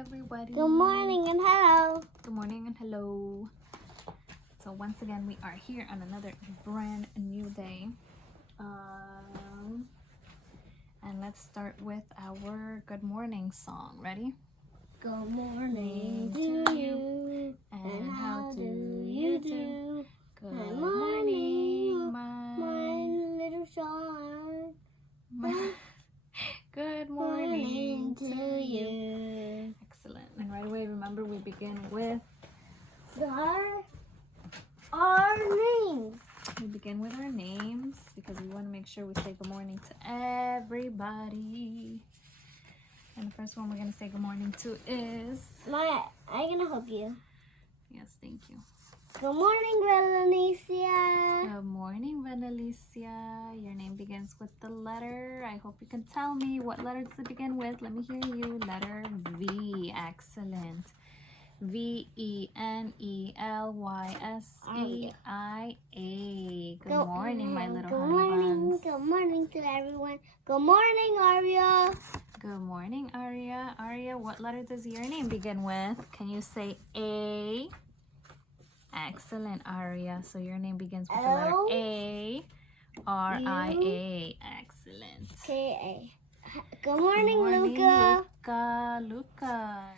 everybody. Good morning and hello. Good morning and hello. So once again, we are here on another brand new day. And let's start with our good morning song. Ready? Good morning to you. And how do you do? Good morning, my little song. Good morning to you. you. Excellent. And right away, remember we begin with Our names. we begin with our names because we want to make sure we say good morning to everybody. And the first one we're gonna say good morning to is I'm gonna help you. yes, thank you. Good morning, Valencia. Good morning, Vanalicia. Your name begins with the letter. I hope you can tell me what letter does it begin with. Let me hear you. Letter V. Excellent. VENELYSEIA. Good morning, my little Good honey morning. buns. Good morning to everyone. Good morning, Arya. Good morning, Arya. Arya, what letter does your name begin with? Can you say A? Excellent, Arya. So your name begins with the letter L. A. RIA. Excellent. K-A. Good morning, Morning, Luca. Luca.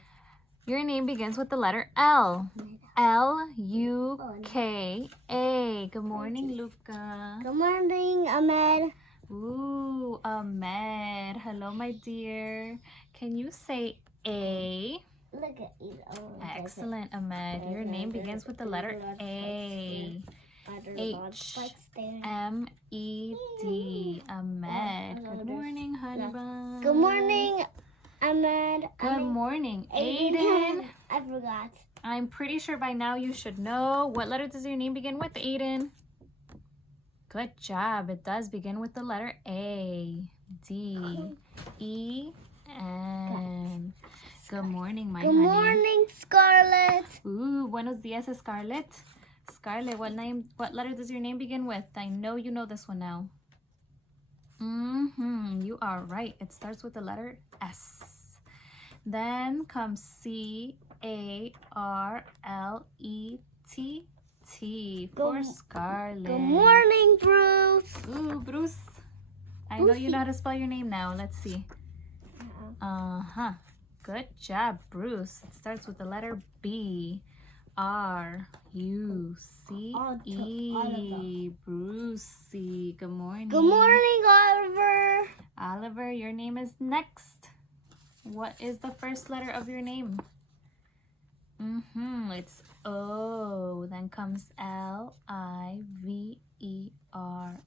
Your name begins with the letter L. LUKA. Good morning, Luca. Good morning, Ahmed. Ooh, Ahmed. Hello, my dear. Can you say A? Look at you. Excellent, Ahmed. Your name begins with the letter A. HMED. Ahmed. Good morning, honey bun. Good morning, Ahmed. Good morning, Aiden. I forgot. I'm pretty sure by now you should know. What letter does your name begin with, Aiden? Good job. It does begin with the letter A. D. E. N. Good morning, my Good honey. morning, Scarlett. Ooh, buenos dias, Scarlett. Scarlett, what letter does your name begin with? I know you know this one now. You are right. It starts with the letter S. Then comes CARLETT for Scarlett. Good morning, Bruce. Ooh, Bruce. I know you know how to spell your name now. Let's see. Good job, Bruce. It starts with the letter B. R-U-C-E. Brucey. Good morning. Good morning, Oliver. Oliver, your name is next. What is the first letter of your name? It's O. Then comes L-I-V-E-R.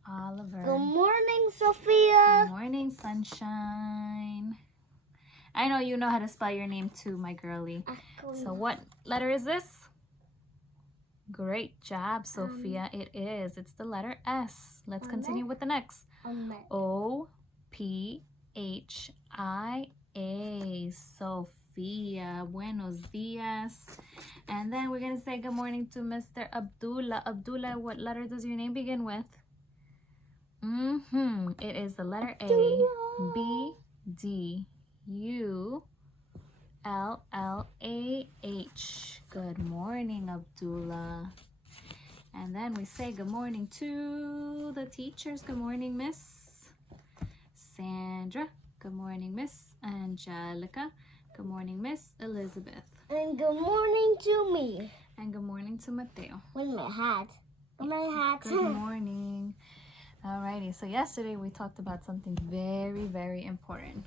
Oliver. Good morning, Sophia. Good morning, sunshine. I know you know how to spell your name too, my girly. So what letter is this? Great job, Sophia. It is. It's the letter S. Let's continue with the next. O-P-H-I-A. Sophia. Buenos dias. And then we're going to say good morning to Mr. Abdullah. Abdullah, what letter does your name begin with? It is the letter A. B, D, U, L-L-A-H. Good morning, Abdullah. And then we say good morning to the teachers. Good morning, Miss Sandra. Good morning, Miss Angelica. Good morning, Miss Elizabeth. And good morning to me. And good morning to Mateo. With my hat. With my hat. Good morning. Alrighty, so yesterday we talked about something very, very important.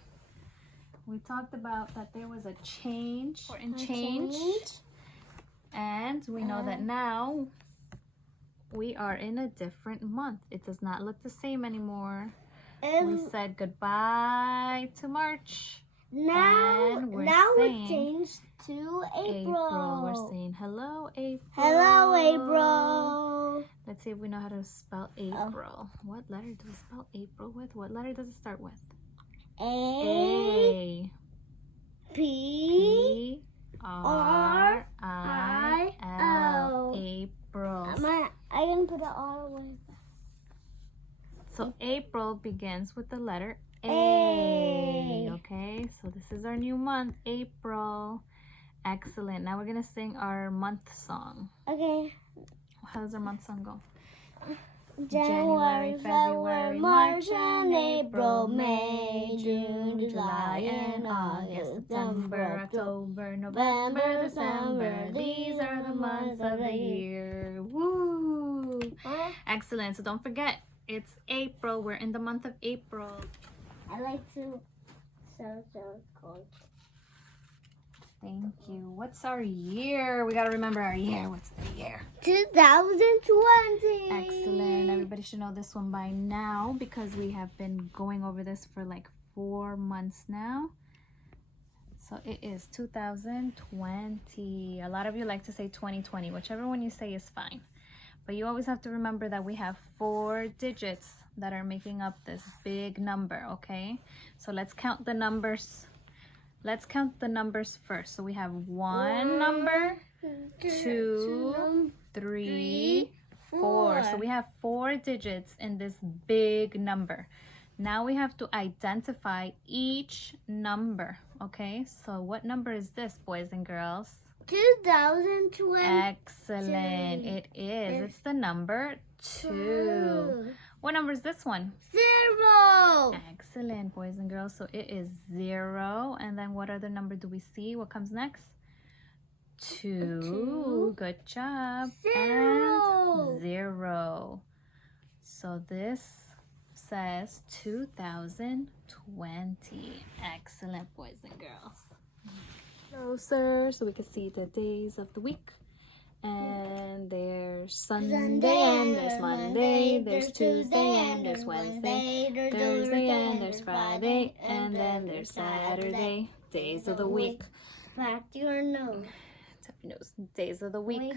We talked about that there was a change, and we know that now we are in a different month. It does not look the same anymore. We said goodbye to March. Now we changed to April. We're saying hello, April. Hello, April. Let's see if we know how to spell April. What letter do we spell April with? What letter does it start with? A. P. R-I-L. April. I didn't put it all the way back. So April begins with the letter A. Okay, so this is our new month, April. Excellent. Now we're gonna sing our month song. Okay. How does our month song go? January, February, March, and April, May, June, July, and August, September, October, November, December. These are the months of the year. Woo! Excellent. So don't forget, it's April. We're in the month of April. I like to so cold. Thank you. What's our year? We gotta remember our year. What's the year? 2020. Excellent. Everybody should know this one by now because we have been going over this for like 4 months now. So it is 2020. A lot of you like to say 2020. Whichever one you say is fine. But you always have to remember that we have 4 digits that are making up this big number, okay? So let's count the numbers. Let's count the numbers first. So we have 1 number, 2, 3, 4. So we have 4 digits in this big number. Now we have to identify each number, okay? So what number is this, boys and girls? 2020. Excellent. It is. It's the number 2. What number is this one? 0. Excellent, boys and girls. So it is 0. And then what other number do we see? What comes next? 2. Good job. 0. And 0. So this says 2020. Excellent, boys and girls. Closer so we can see the days of the week. And there's Sunday, and there's Monday, there's Tuesday, and there's Wednesday, Thursday, and there's Friday, and then there's Saturday. Days of the week. Tap your nose. Tap your nose. Days of the week.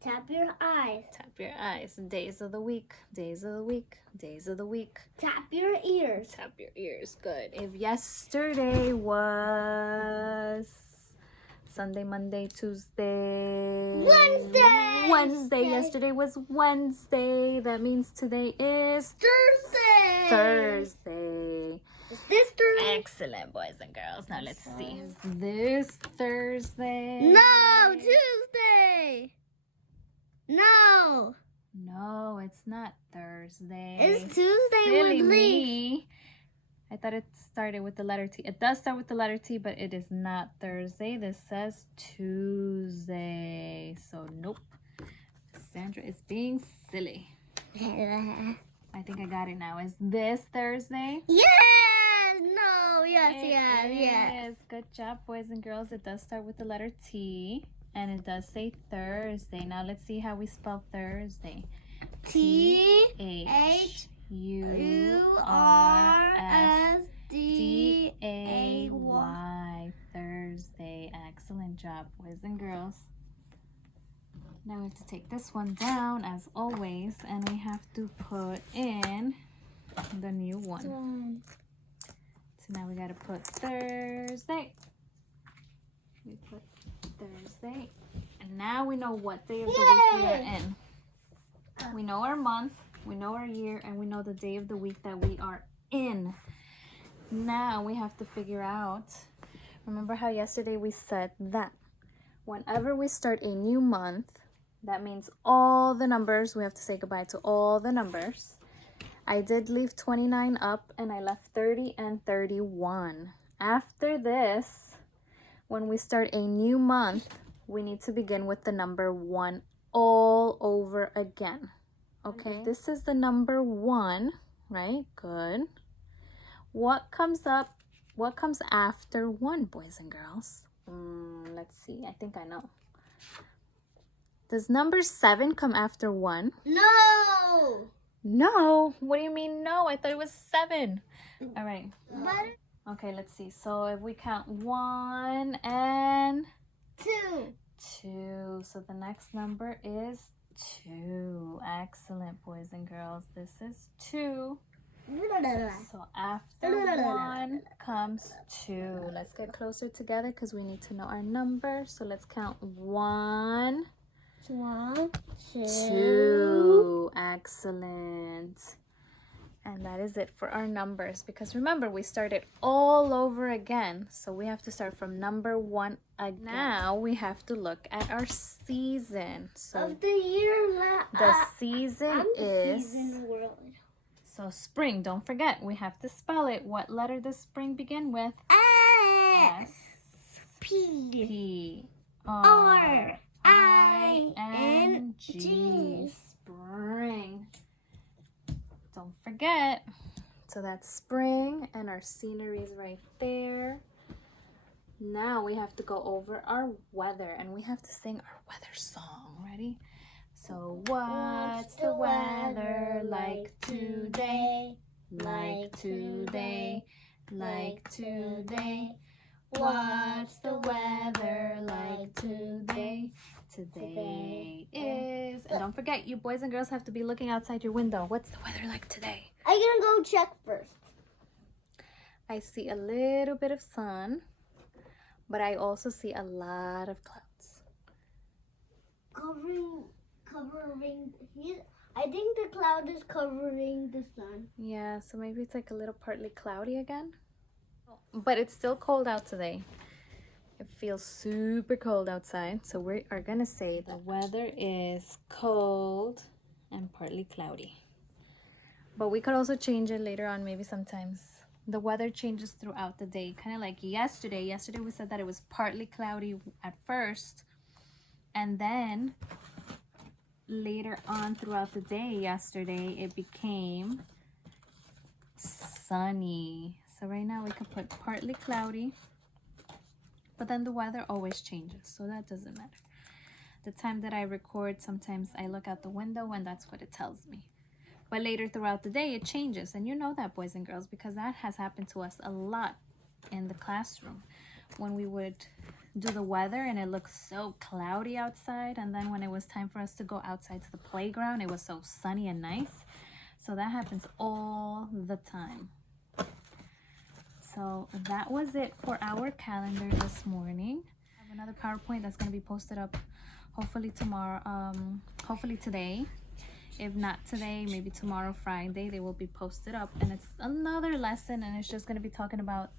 Tap your eyes. Tap your eyes. Days of the week. Days of the week. Days of the week. Tap your ears. Tap your ears. Good. If yesterday was Sunday, Monday, Tuesday, Wednesday. Yesterday was Wednesday. That means today is Thursday. Is this Thursday? Excellent, boys and girls. Now let's see. Is this Thursday? No, Tuesday. No. No, it's not Thursday. It's Tuesday Silly with Lee. me. I thought it started with the letter T. It does start with the letter T, but it is not Thursday. This says Tuesday. So nope. Sandra is being silly. I think I got it now. Is this Thursday? Yes. No. Yes. It Yes. is. Good job, boys and girls. It does start with the letter T. And it does say Thursday. Now let's see how we spell Thursday. Thursday. Thursday. Excellent job, boys and girls. Now we have to take this one down as always, and we have to put in the new one. So now we gotta put Thursday. We put Thursday. And now we know what day of the week we are in. We know our month, we know our year, and we know the day of the week that we are in. Now we have to figure out, remember how yesterday we said that whenever we start a new month, that means all the numbers, we have to say goodbye to all the numbers. I did leave 29 up and I left 30 and 31. After this, when we start a new month, we need to begin with the number 1 all over again. Okay, this is the number 1, right? Good. What comes up? What comes after 1, boys and girls? Let's see. I think I know. Does number 7 come after 1? No. No. What do you mean no? I thought it was 7. All right. But Okay, let's see. So if we count 1 and 2. 2. So the next number is 2. Excellent, boys and girls. This is 2. So after 1 comes 2. Let's get closer together because we need to know our number. So let's count 1, 1, 2. 2. Excellent. And that is it for our numbers, because remember, we started all over again. So we have to start from number 1 again. Now we have to look at our season. So Of the year. the season I'm the is... season world. So spring, don't forget, we have to spell it. What letter does spring begin with? S. S. P. P. R. I-N-G. Spring. Don't forget. So that's spring, and our scenery is right there. Now we have to go over our weather, and we have to sing our weather song. Ready? So what's the weather like today? Like today, like today. What's the weather like today? Today is... And don't forget, you boys and girls have to be looking outside your window. What's the weather like today? I'm gonna go check first. I see a little bit of sun, but I also see a lot of clouds. Covering. I think the cloud is covering the sun. Yeah, so maybe it's like a little partly cloudy again. But it's still cold out today. It feels super cold outside. So we are gonna say the weather is cold and partly cloudy. But we could also change it later on, maybe sometimes. The weather changes throughout the day, kind of like yesterday. Yesterday we said that it was partly cloudy at first, and then later on throughout the day yesterday it became sunny. So right now we could put partly cloudy, but then the weather always changes, so that doesn't matter. The time that I record, sometimes I look out the window and that's what it tells me. But later throughout the day it changes, and you know that, boys and girls, because that has happened to us a lot in the classroom. When we would do the weather and it looked so cloudy outside, and then when it was time for us to go outside to the playground, it was so sunny and nice. So that happens all the time. So that was it for our calendar this morning. I have another PowerPoint that's going to be posted up hopefully tomorrow, hopefully today. If not today, maybe tomorrow, Friday, they will be posted up. And it's another lesson, and it's just going to be talking about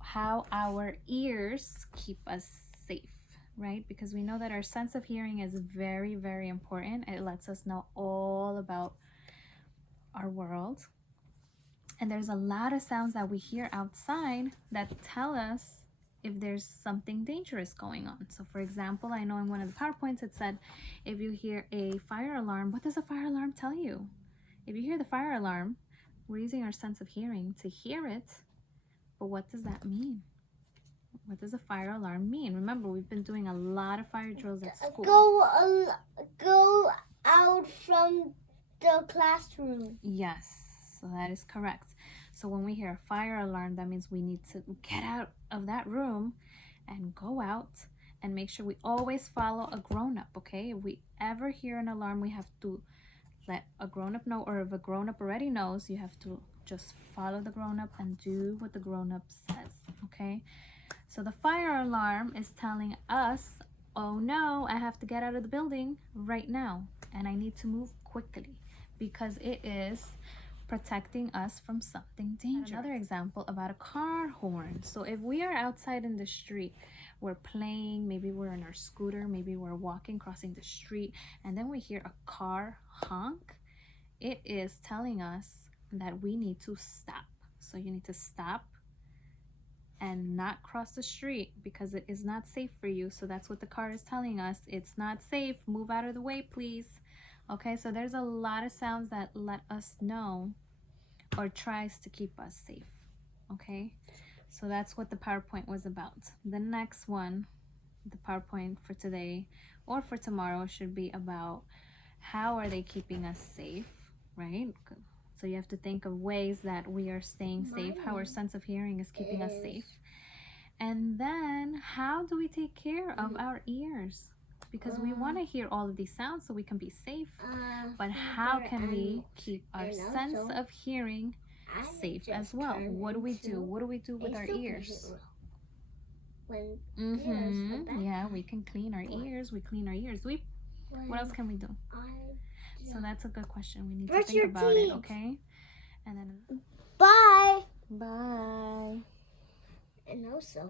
how our ears keep us safe, right? Because we know that our sense of hearing is very, very important. It lets us know all about our world. And there's a lot of sounds that we hear outside that tell us if there's something dangerous going on. So for example, I know in one of the PowerPoints it said, if you hear a fire alarm, what does a fire alarm tell you? If you hear the fire alarm, we're using our sense of hearing to hear it. But what does that mean? What does a fire alarm mean? Remember, we've been doing a lot of fire drills at school. Go out from the classroom. Yes, so that is correct. So when we hear a fire alarm, that means we need to get out of that room and go out and make sure we always follow a grown-up, okay? If we ever hear an alarm, we have to let a grown-up know, or if a grown-up already knows, you have to just follow the grown-up and do what the grown-up says, okay? So the fire alarm is telling us, oh no, I have to get out of the building right now, and I need to move quickly because it is protecting us from something dangerous. Another example about a car horn. So if we are outside in the street, we're playing, maybe we're in our scooter, maybe we're walking, crossing the street, and then we hear a car honk, it is telling us that we need to stop. So you need to stop and not cross the street because it is not safe for you. So that's what the car is telling us. It's not safe. Move out of the way, please. Okay, so there's a lot of sounds that let us know or tries to keep us safe. Okay, so that's what the PowerPoint was about. The next one, the PowerPoint for today or for tomorrow, should be about how are they keeping us safe, right? So you have to think of ways that we are staying safe, how our sense of hearing is keeping us safe. And then how do we take care of our ears? Because we want to hear all of these sounds so we can be safe. But how can we keep our sense of hearing safe as well? What do we do? What do we do with our ears? Yeah, we can clean our ears. We clean our ears. What else can we do? So that's a good question. We need to think about it, okay? And then Bye. bye. And also.